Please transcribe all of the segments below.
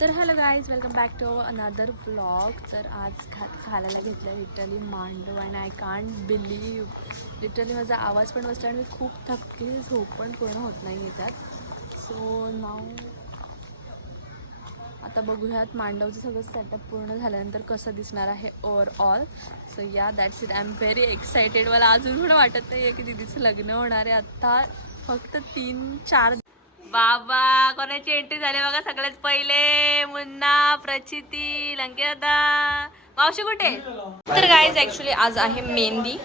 तर hello guys, welcome back to another vlog. तर आज घालायला घेतलं लिटरली मांडव आणि आय कांट बिलीव्ह, लिटरली माझा आवाज पण बसला आणि मी खूप थकली, झोप पण पूर्ण होत नाही आहे त्यात. सो नाव आता बघूयात मांडवचं सगळं सेटअप पूर्ण झाल्यानंतर कसं दिसणार आहे ओव्हरऑल. सो या that's it. I am very excited. मला अजून पण वाटत नाही आहे की दीदीचं लग्न होणार आहे. आत्ता फक्त 3-4 बाबा कोणाची एंट्री झाली बघा. सगळ्यात पहिले मुन्ना, प्रचिती, लंकेदा, मावशी कुठे. तर गाईज ॲक्च्युली आज आहे मेहंदी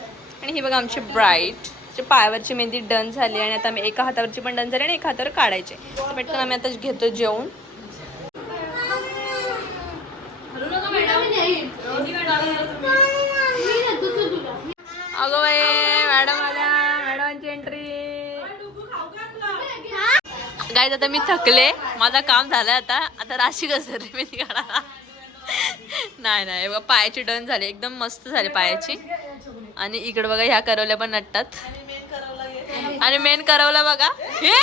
आणि ही बघा आमची ब्राईड. पायावरची मेहंदी डन झाली आणि आता आम्ही एका हातावरची पण डन झाली आणि एका हातावर काढायचे. तर पटकन आम्ही आता घेतो जेवण. अगो बाई मॅडम आल्या, मॅडमांची एंट्री. गाईज आता मी थकले, माझं काम झालं. आता राशी कसर मी काढा. नाही बघा पायाची डन झाली, एकदम मस्त झाली पायाची. आणि इकडे बघा ह्या करवल्या पण नटतात आणि मेन करवला बघा हे.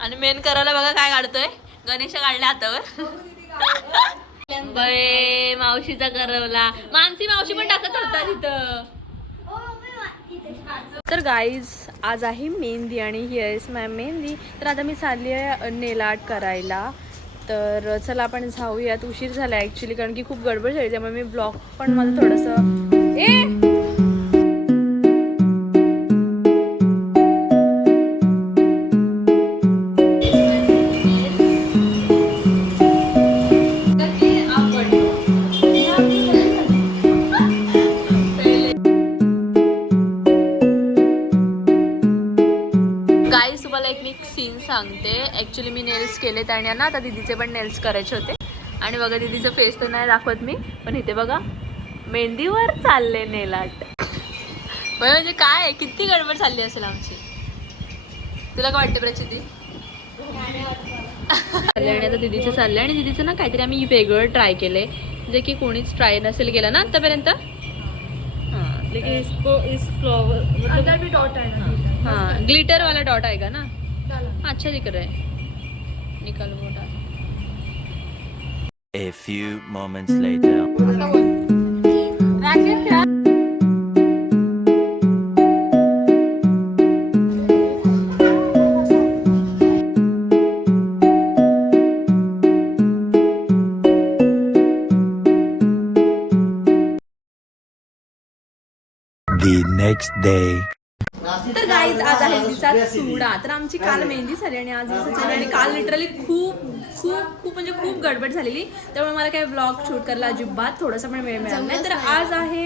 आणि मेन करवला बघा काय काढतोय, गणेश काढल्या हातावर. बरे मावशीचा करवला, मानसी मावशी पण टाकत होता तिथं. तर गाईज आज आहे मेहंदी आणि हिअर्स माय मेहंदी. तर आता मी चालली आहे नेल आर्ट करायला. तर चला आपण जाऊयात. उशीर झाला ॲक्च्युली, कारण की खूप गडबड झाली, त्यामुळे मी ब्लॉग पण माझं थोडंसं सीन सांगते. ॲक्च्युली मी नेल्स केलेत आणि ना आता दीदीचे पण नेल्स करायचे होते. आणि बघा दीदीचं फेस तर नाही दाखवत मी, पण इथे बघा मेहंदीवर चालले नेल आर्ट. म्हणजे काय किती गडबड चालली असेल आमची. तुला काय वाटते प्रचिती? आणि आता दीदीचं चाललंय आणि दीदीचं ना काहीतरी आम्ही वेगळं ट्राय केलंय, जे की कोणीच ट्राय नसेल केलं ना आतापर्यंत. हाँ ग्लिटर वाला डॉट आएगा ना. अच्छा दिख रहा है, निकाल वो डाल. A few moments later. The next day. तर गाईज आज आहे दीदीचा चुडा. तर आमची काल मेहंदी झाली आणि आज दीदीचा चुडा. आणि काल लिटरली खूप खूप खूप म्हणजे खूप गडबड झालेली, त्यामुळे मला काही व्लॉग शूट करायला अजिबात थोडासा पण वेळ मिळाला नाही. तर आज आहे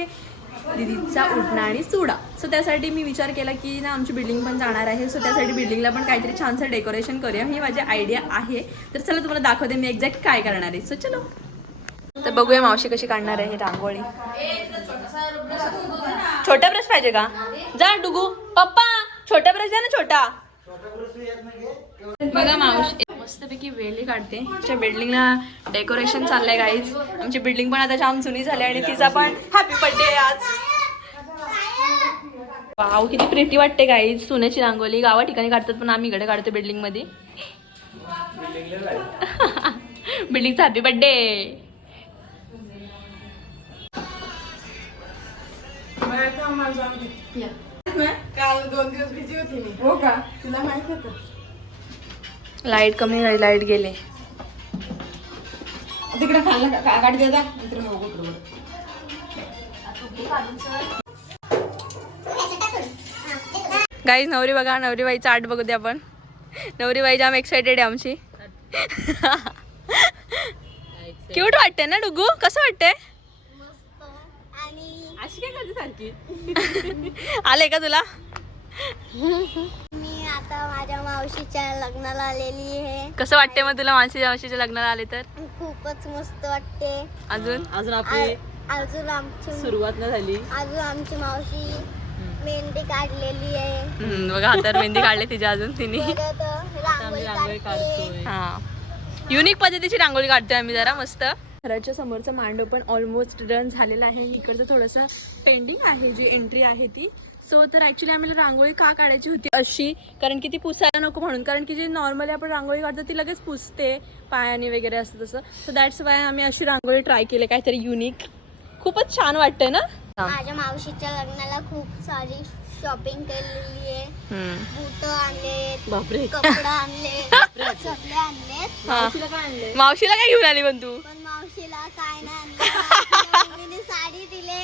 दीदीचा उठणा आणि चुडा. सो त्यासाठी मी विचार केला की ना आमची बिल्डिंग पण जाणार आहे. सो त्यासाठी बिल्डिंगला पण काहीतरी छानसं डेकोरेशन करूया, ही माझी आयडिया आहे. तर चला तुम्हाला दाखवते मी एक्झॅक्ट काय करणार आहे. सो चलो. तर बघूया मावशी कशी काढणार आहे रांगोळी. छोटा ब्रश पाहिजे का? जा डुगू पप्पा छोटा ब्रश द्या ना. छोटा बघा मावशी मस्तपैकी वेली काढते. आमच्या बिल्डिंगला डेकोरेशन चाललंय गाईज. आमची बिल्डिंग पण आता जाम जुनी झाली आणि तिचा पण हॅपी बर्थडे आज. वाव किती प्रिटी वाटते गाईज. सोन्याची रांगोळी गावा ठिकाणी काढतात, पण आम्ही इकडे काढतो बिल्डिंग मध्ये. बिल्डिंगचा हॅपी बर्थडे. काल 2 दिवस बिझी होती मी. हो का? तुला माहित होतं? लाईट कमी झाली, लाईट गेले. तिकडे खाल्लं गाडी दे जा, नंतर मग उघड. गाईज नवरी बघा, नवरीबाईचा आर्ट बघू दे आपण. नवरीबाई जाम एक्साइटेड आहे आमची. क्यूट वाटते ना डुगू? कसं वाटतंय? अशी काय करते सारखी? आले का तुला? मी आता माझ्या मावशीच्या लग्नाला आलेली आहे. कसं वाटते मग तुला मावशीच्या लग्नाला आले तर? खूपच मस्त वाटते. अजून आपली अजून आमची सुरुवात न झाली. अजून आमची मावशी मेहंदी काढलेली आहे. बघा हातावर मेहंदी काढली तिच्या अजून तिने. परत रांगोळी काढते. हा युनिक पद्धतीची रांगोळी काढतोय आम्ही जरा मस्त. घराच्या समोरचा मांडव पण ऑलमोस्ट डन झालेला आहे. इकडचं थोडंसं पेंडिंग आहे, जी एंट्री आहे ती. सो तर ॲक्च्युली आम्हाला रांगोळी का काढायची होती अशी, कारण की ती पुसायला नको म्हणून, कारण की जी नॉर्मली आपण रांगोळी काढतो ती लगेच पुसते पायाने वगैरे असतं तसं. सो दॅट्स वाय आम्ही अशी रांगोळी ट्राय केली, काहीतरी युनिक. खूपच छान वाटतंय ना. माझ्या मावशीच्या लग्नाला खूप सारी शॉपिंग केलेली आहे. बूट आणले, बापरे, कपडा आणले, सगळे आणले. मावशीला काय घेऊन आली पण तू? पण मावशीला काय नाही आणलं. मम्मीने साडी दिले.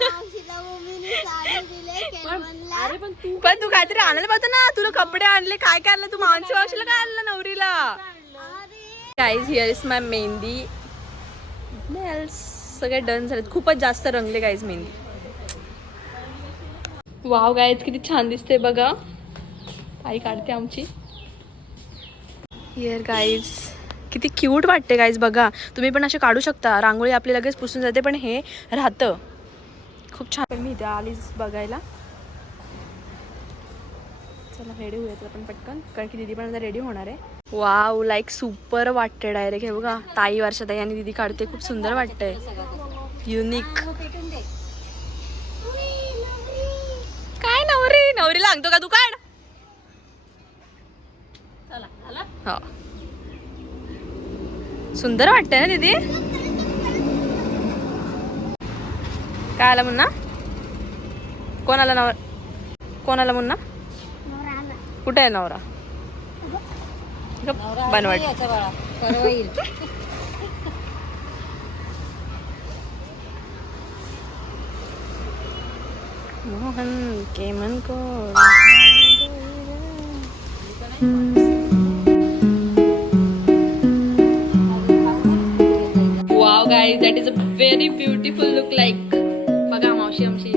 मावशीला मम्मीने साडी दिले केळवणला. पण तू काहीतरी आणायला पाहिजे ना, तुला कपडे आणले, काय काय आणलं तू? मावशीला काय आणलं नवरीला? Guys here is my mehndi nails. सगळे डन झालेत, खूपच जास्त रंगले गाईज मेहंदी. वाव गाईज किती छान दिसते बघा, आई काढते आमची. हिअर गाईज किती क्यूट वाटते गाईज बघा. तुम्ही पण असे काढू शकता. रांगोळी आपली लगेच पुसून जाते पण हे राहतं खूप छान. मी इथे आलीच बघायला. चला रेडी होऊयात आपण पटकन, कारण की दीदी पण आता रेडी होणार आहे. वाव लाईक सुपर वाटते डायरेक्ट. हे बघा ताई, वर्षाताई आणि दीदी काढते, खूप सुंदर वाटतंय, युनिक. काय नवरीला सांगतो का तू? काढ. हो सुंदर वाटतंय ना दीदी. काय आला मुन्ना? कोण आला मुन्ना? कुठे आहे नवरा? बनवट. मोहन के मन को. Wow guys that is a very beautiful look. Like बघा मावशी आमची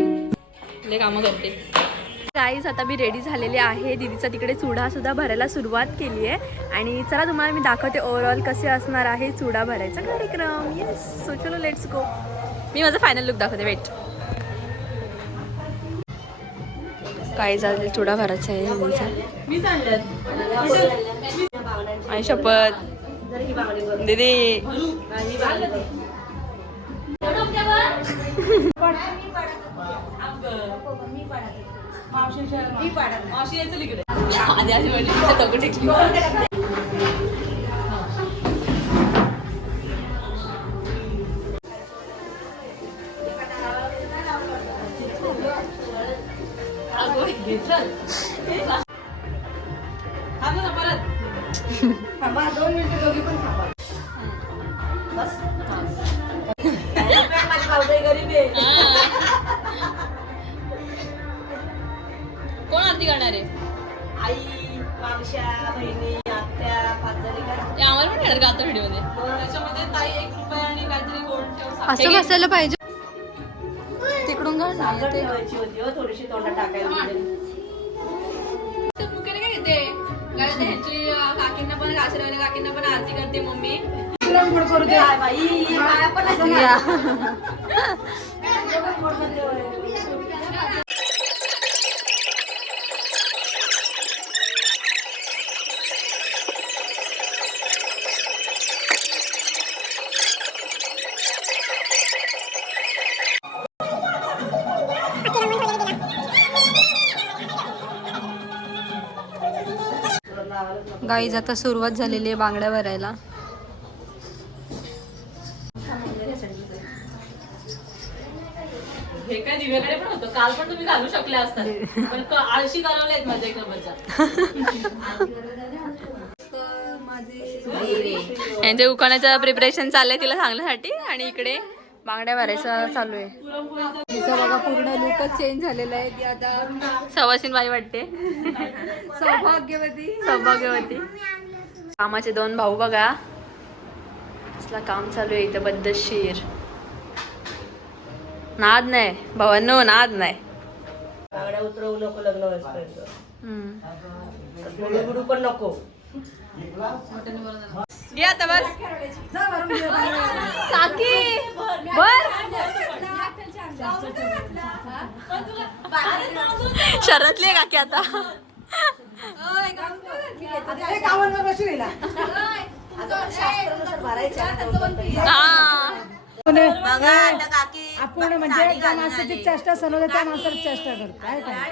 लय कामं करते. गाईज आता मी रेडी झालेली आहे. दीदीचा तिकडे चुडा सुद्धा भरायला सुरुवात केली आहे. आणि चला तुम्हाला मी दाखवते ओव्हरऑल कसे असणार आहे चुडा भरायचा कार्यक्रम. येस सो चलो लेट्स गो. मी माझा फायनल लुक दाखवते. वेट. काय झालं चुडा भरायचा आहे दीदीचा. आई शपथ दीदी. कोण आरती करणार आहे? आई, मावश्या, बहिणी, आत्या, ते आम्हाला पण येणार का आता व्हिडिओ मध्ये? त्याच्यामध्ये ताई 1 रुपया आणि काहीतरी गोल्ड ठेव. असं बसायला पाहिजे. तिकडून साखर ठेवायची होती हो, थोडीशी तोंडात टाकायला. मुकेने काय घेते? ह्यांची काकींना पण, आशीर्वादी काकींना पण आरती करते मम्मी. करू दे बाई. गाईज आता सुरुवात झालेली आहे बांगड्या भरायला. हे काय दिव्याकडे पण होतं. काल पण तुम्ही घालू शकले असतात, पण आळशी करवले आहेत माझ्या एक नंबरच्या. यांच्या उखाण्याचं प्रिपरेशन चाललंय तिला सांगण्यासाठी, आणि इकडे बांगड्या भरायचं चालू आहे. तिचा बघा पूर्ण लुकच चेंज झालेला आहे. ती आता सवासीन बाई वाटते. सौभाग्यवती. कामाचे 2 भाऊ बघा, असला काम चालू आहे इथं पद्धतशीर. नाद नाही भावांनो, नाद नाही. बांगड्या उतरवू नको लग्न होईपर्यंत. गुडू पण नको. घे आता बस काकी बर. शरतली आहे काकी आता. शास्त्रानुसार भरायच्या. हा आपण म्हणजे ज्या माणसाची चेष्टा सलवते त्या माणसाची चेष्टा करतो काय काय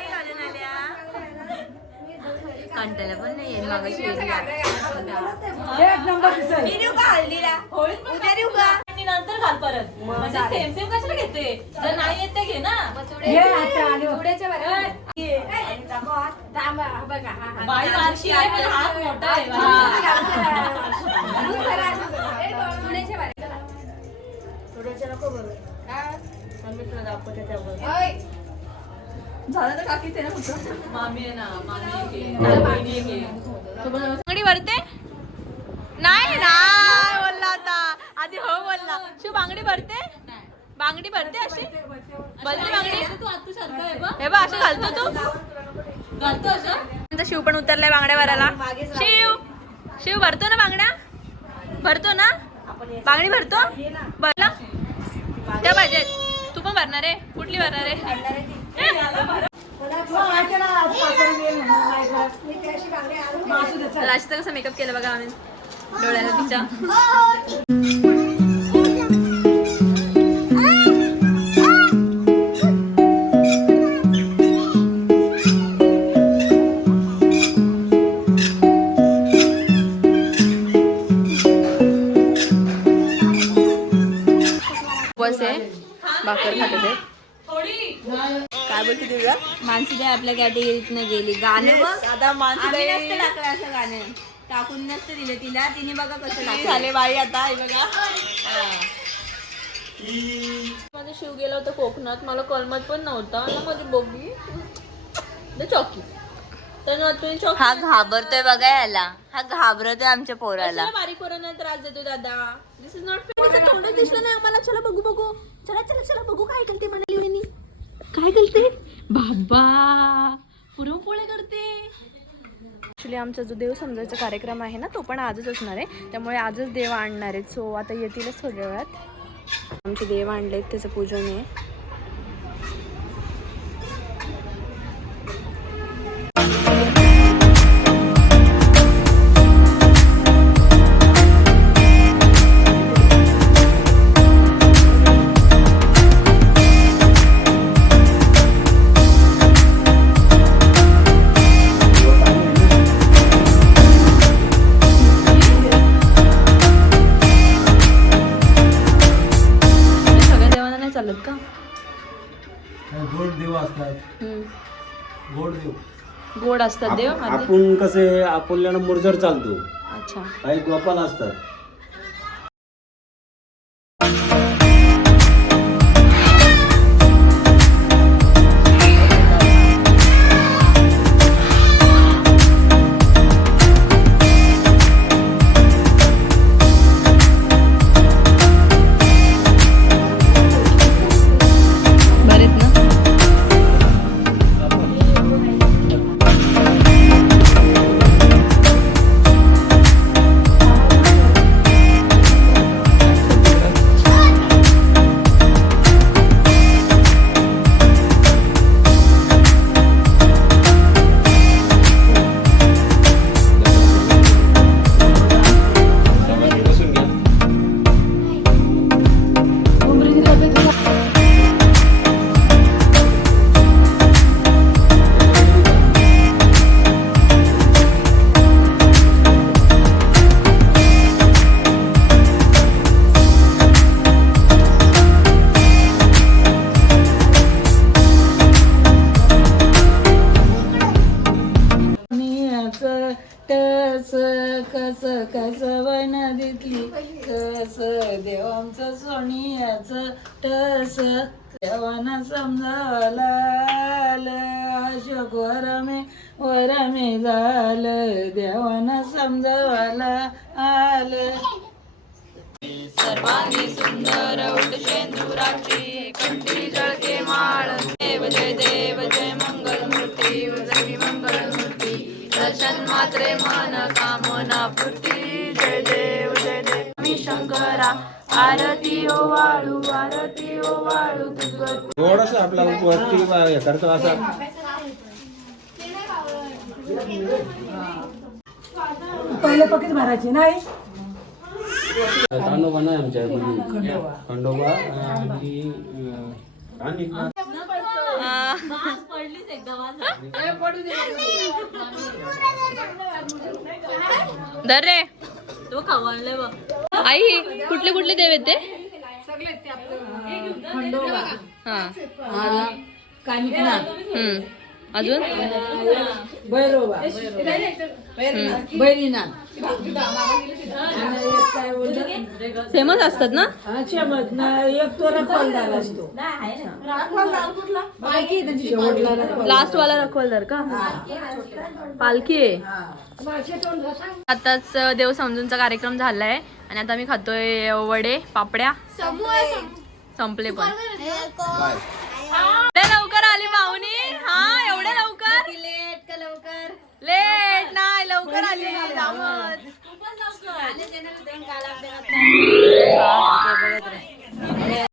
कंटाळा पण नाही मागाशी एक नंबर दिसेल आणि नंतर घाल परत म्हणजे सेम सेम कशाला घेते जर नाही येत ते घे ना हे आता आले बाई बारशी आहे पण हात मोठा आहे झालं तर काकीच आहे ना फक्त मामी आहे ना मामी एक बहिणी एक बांगडी भरते नाही ना बोलला आता आधी हो बोलला शिव बांगडी भरते बांगडी भरते अशी भरते बांगडी तू आतू सारखं आहे बघ हे बघ असं घालतो तू घालतो असं शिव पण उतरलाय बांगड्या भरायला शिव शिव भरतो ना बांगड्या भरतो ना बांगडी भरतो भरला त्या पाहिजे तू पण भरणार आहे कुठली भरणार आहे राशीचा कसा मेकअप केला बघा आम्ही डोळ्याला तिच्या उपवास आहे भाकर खाते ते काय बोलते तुला मानसी आपल्या कॅटेगरीतनं गेली गाणे बघ आता मानसी नसते टाकलं असं गाणे टाकून नसते दिलं तिला तिने बघा कसं झाले बाई आता बघा माझा शिव गेला होता कोकणात मला कळमत पण नव्हता ना माझी बोगी चॉकी हा घाबरतोय बघा याला हा घाबरतोय आमच्या पोराला बारीक पोरांना त्रास देतो दादा दिस इज नॉट फेअर तोंड दिसलं नाही आम्हाला चला बघू बघू चला चला चला बघू काय करते म्हणाली काय करते बाबा पुरणपोळी करते ॲक्च्युली आमचा जो देव समजायचा कार्यक्रम आहे ना तो पण आजच असणार आहे त्यामुळे आजच देव आणणार आहेत सो आता येतीलच थोड्या वेळात आमचे देव आणलेत त्याचं पूजन आहे गोड देव असतात गोड देव गोड असतात देव आपण कसे आपल्याला मुरजर चालतो अच्छा काही गोपाल असतात कसवन दिसली कस देवांचं सोनियाचं टस देवाना समजावला अशोक वरमे झालं देवाना समजावला आलं सर्वांगी सुंदर उठशेंदुराची कंठी जळके माळ देव जय मंगल मूर्ती देवी मंगल मूर्ती दर्शन मात्रे मन कामना पूर्ती जय देव मी शंकरा आरती ओ वाळू तुझ थोडस आपला वरती हे करतो असा पहिले पकीच भरायची नाही खंडोबा नाही आमच्या खंडोबा आणि वास पडलीच एकदा वास. दर रे तो खवळले बघ. आई कुठले कुठले देव येते हा अजून फेमस असतात ना लास्ट वाला रखवालदार का पालखी आहे. आताच देव समजूनचा कार्यक्रम झालाय आणि आता मी खातोय वडे पापड्या संपले पण एवढे लवकर आली पाहुणी हा एवढे लवकर लेट नाही लवकर आली